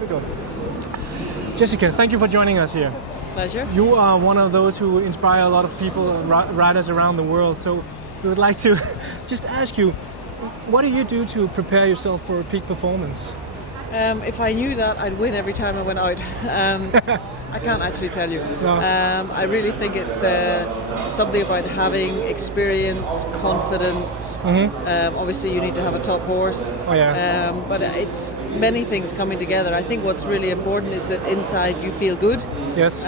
we go. Jessica, thank you for joining us here. Pleasure. You are one of those who inspire a lot of people, riders around the world. So we would like to just ask you, what do you do to prepare yourself for a peak performance? If I knew that, I'd win every time I went out. I can't actually tell you. No. I really think it's something about having experience, confidence. Obviously, you need to have a top horse. Oh, yeah. But it's many things coming together. I think what's really important is that inside you feel good. Yes.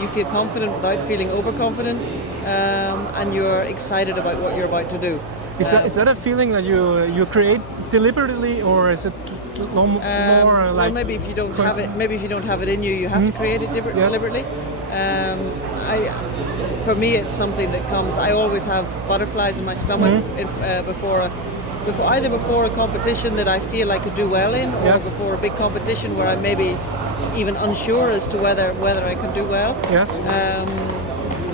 You feel confident without feeling overconfident, and you're excited about what you're about to do. Is that a feeling that you create deliberately, or is it more like? Well, maybe if you don't have it, in you, you have to create it deliberately. For me, it's something that comes. I always have butterflies in my stomach before a competition that I feel I could do well in, or before a big competition where I'm maybe even unsure as to whether I can do well. Yes.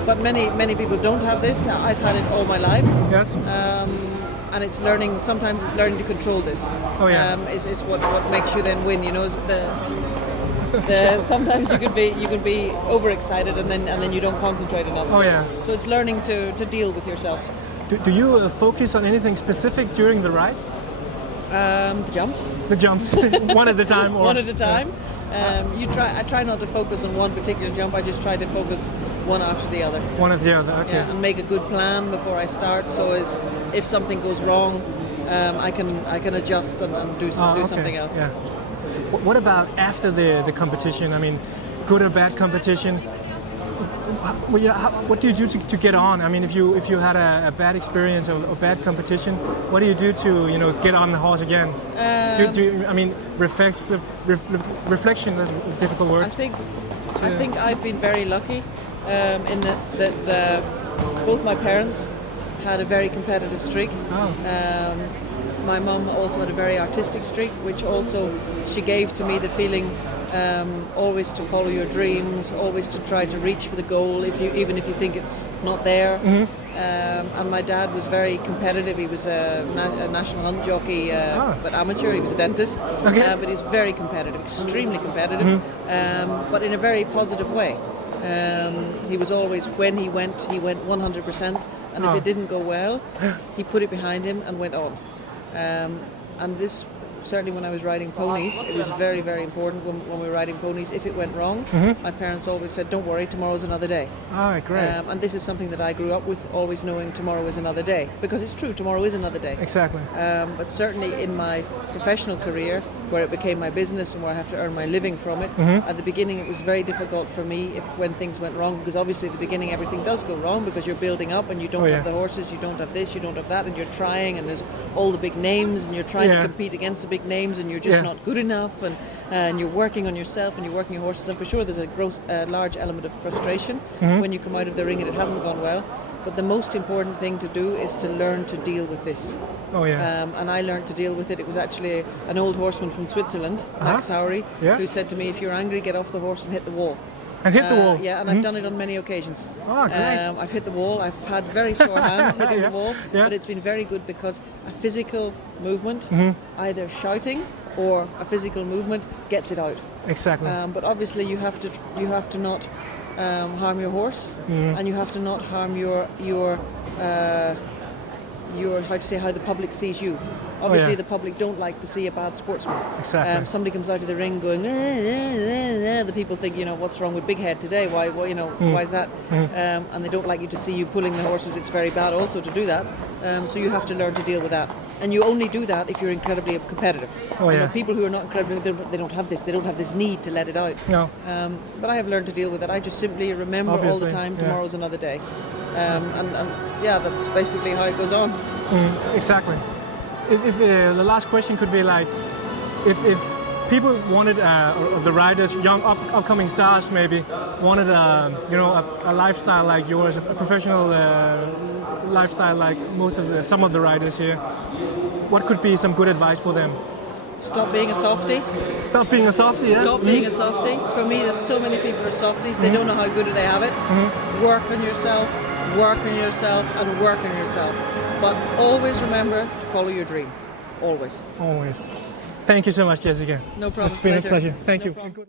But many people don't have this. I've had it all my life. Yes. And it's learning. Sometimes it's learning to control this. Oh, yeah. Is what makes you then win. You know, sometimes you can be overexcited and then you don't concentrate enough. Oh, yeah. So it's learning to deal with yourself. Do you focus on anything specific during the ride? The jumps. The jumps, one at a time. Or, one at a time. I try not to focus on one particular jump. I just try to focus one after the other. One after the other. Okay. Yeah, and make a good plan before I start. So if something goes wrong, I can adjust and do something else. Yeah. What about after the competition? I mean, good or bad competition? What do you do to get on? I mean, if you had a bad experience or a bad competition, what do you do to get on the horse again? Reflection is a difficult word. I think I've been very lucky in that both my parents had a very competitive streak. Oh. My mum also had a very artistic streak, which also she gave to me the feeling. Always to follow your dreams, always to try to reach for the goal, even if you think it's not there. And my dad was very competitive. He was a national hunt jockey, but amateur. He was a dentist, but he's very competitive, extremely competitive, but in a very positive way. He was always, when he went 100%, and if it didn't go well, he put it behind him and went on. And this. Certainly when I was riding ponies, it was very, very important when we were riding ponies. If it went wrong, my parents always said, don't worry, tomorrow's another day. Oh, great. And this is something that I grew up with, always knowing tomorrow is another day. Because it's true, tomorrow is another day. Exactly. But certainly in my professional career, where it became my business and where I have to earn my living from it, at the beginning it was very difficult for me when things went wrong, because obviously at the beginning everything does go wrong because you're building up and you don't have the horses, you don't have this, you don't have that, and you're trying, and there's all the big names and you're trying to compete against the big names and you're just not good enough, and you're working on yourself and you're working your horses, and for sure there's a large element of frustration when you come out of the ring and it hasn't gone well. But the most important thing to do is to learn to deal with this. Oh, yeah. And I learned to deal with it. It was actually an old horseman from Switzerland, Max Howry, who said to me, if you're angry, get off the horse and hit the wall. And hit the wall? Yeah, and I've done it on many occasions. Oh, great. I've hit the wall. I've had very sore hand hitting the wall, but it's been very good because a physical movement, either shouting or a physical movement, gets it out. Exactly. But obviously you have to not harm your horse, and you have to not harm your how the public sees you. Obviously, the public don't like to see a bad sportsman. Exactly. Somebody comes out of the ring going, the people think, what's wrong with Big Head today? Why is that? And they don't like you to see you pulling the horses. It's very bad also to do that. So you have to learn to deal with that. And you only do that if you're incredibly competitive. People who are not incredibly, they don't have this. They don't have this need to let it out. No. But I have learned to deal with it. I just simply remember all the time, tomorrow's another day. And that's basically how it goes on. Exactly. If the last question could be like, if people wanted, or the riders, young upcoming stars maybe, wanted a lifestyle like yours, a professional lifestyle like some of the riders here, what could be some good advice for them? Stop being a softie. Stop being a softie, yeah? Stop being a softie. For me, there's so many people who are softies, they don't know how good they have it. Work on yourself, and work on yourself. But always remember to follow your dream. Always. Always. Thank you so much, Jessica. No problem. It's been a pleasure. Thank No you. problem.